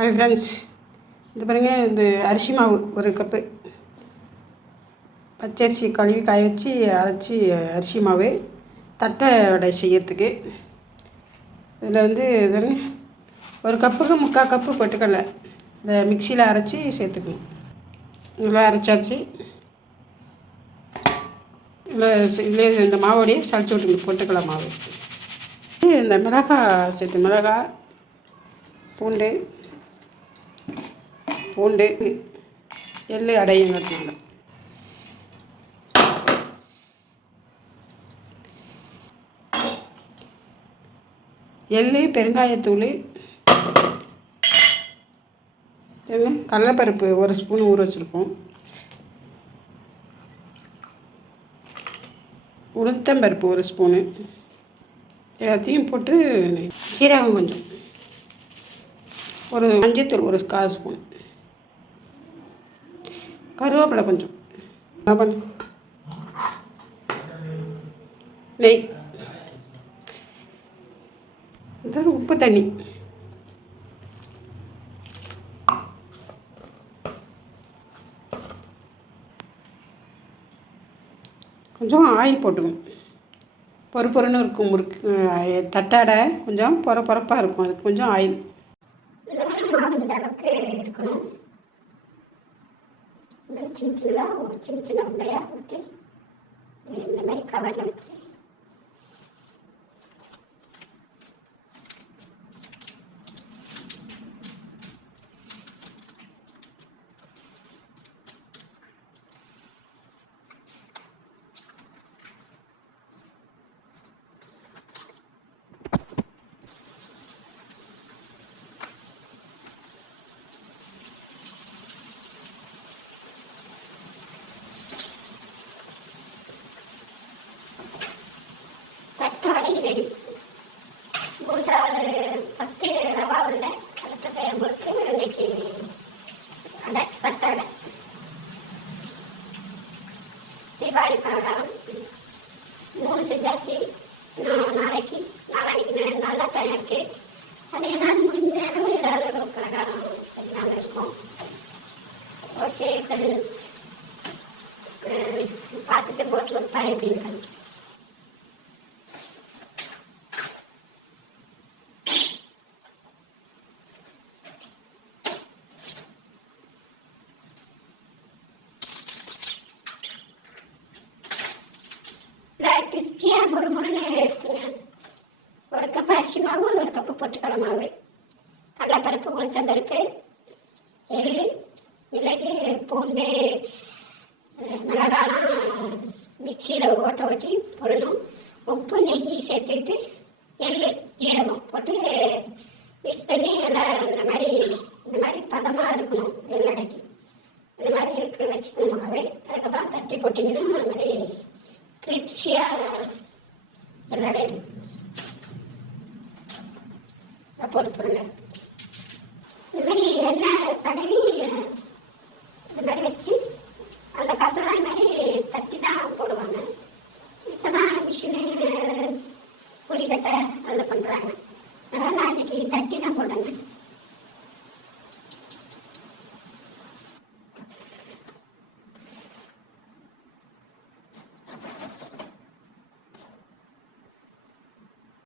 Hi friends இது பாருங்கள் இந்த அரிசி மாவு ஒரு கப்பு பச்சரிசி கழுவி காய வச்சு அரைச்சி அரிசி மாவு தட்டை வடை செய்யறதுக்கு. இதில் வந்து இது ஒரு கப்புக்கு முக்கால் கப்பு பொட்டுக்கடலை. இந்த மிக்சியில் அரைச்சி சேர்த்துக்கணும். நல்லா அரைச்சாச்சு. இல்லை இதிலே இந்த மாவோடையே சளிச்சு விட்டு பொட்டுக்கடலை மாவு. இந்த மிளகாய் சேர்த்து மிளகாய் பூண்டு பூண்டு எள்ளு அடையும் நட்டுள்ள எள்ளு பெருங்காயத்தூள் என்ன? கடலப்பருப்பு ஒரு ஸ்பூன் ஊற வச்சுருப்போம். உளுத்தம்பருப்பு ஒரு ஸ்பூனு. எல்லாத்தையும் போட்டு சீரகம் கொஞ்சம். ஒரு மஞ்சத்தூள் ஒரு கால் ஸ்பூன். கருவேப்பிலை கொஞ்சம். பண்ணு? நெய். இது உப்பு தண்ணி. கொஞ்சம் ஆயில் போட்டுக்கணும். பொறு பொறுன்னு இருக்கும் முறுக்கு தட்டாடை கொஞ்சம் பொற பொறப்பாக இருக்கும். அதுக்கு கொஞ்சம் ஆயில். இந்த அளவுக்கு இருக்கணும் இந்த சின்ன சின்னதாக ஒரு சின்ன சின்ன உண்டையாக போட்டு இந்த மாதிரி கவரில் வச்சு தக்காளி ரெடி மூன்றாவது ஃபஸ்ட்டு ரவா உருண்டை அடுத்தது முறுக்கு இன்னைக்கு அடை தட்டாடை தீபாவளி பலகாரம் மூணு செஞ்சாச்சு நான் நாளைக்கு நாளைக்கு நா- நல்லா டைம் இருக்கு அதே நாள் முடிஞ்ச அளவு ஏதாவது ஒரு பலகாரம் செய்யலாம்னு இருக்கோம் ஓகே ஃப்ரெண்ட்ஸ் பார்த்துட்டு போட்டு வைப்பா எப்படின்னு கிறிஸ்டியாக ஒரு முறை இருக்குங்க ஒரு கப்பு அரிசி மாவு ஒரு கப்பு பொட்டுக்கடலை மாவு. கடலைப்பருப்பு உளுத்தம்பருப்பு எள்ளு மிளகு பூண்டு மிளகாலாம் மிக்சியில் ஓட்ட ஓட்டி போடணும். உப்பு நெய் சேர்த்துக்கிட்டு எள்ளு ஜீரகம் போட்டு மிக்ஸ் பண்ணி எல்லாம் இந்த மாதிரி இந்த மாதிரி பதமாக இருக்கணும் எள்ளடைக்கு இந்த மாதிரி இருக்கு வச்சுக்கணும் மாவு. அதுக்கப்புறம் தட்டி போட்டிங்கன்னா அந்த மாதிரி கிரிப்ஸியாக எல்லாரும் பொறுப்பு பொருள் இந்த மாதிரி எண்ணெய் தடவி இந்த மாதிரி வச்சு அந்த காலத்தில் இந்த மாதிரி தட்டி தான் போடுவாங்க. இப்போ தான் மிஷினு பொரிக்கட்டை அதில் பண்ணுறாங்க அதனால் அன்னைக்கு தட்டி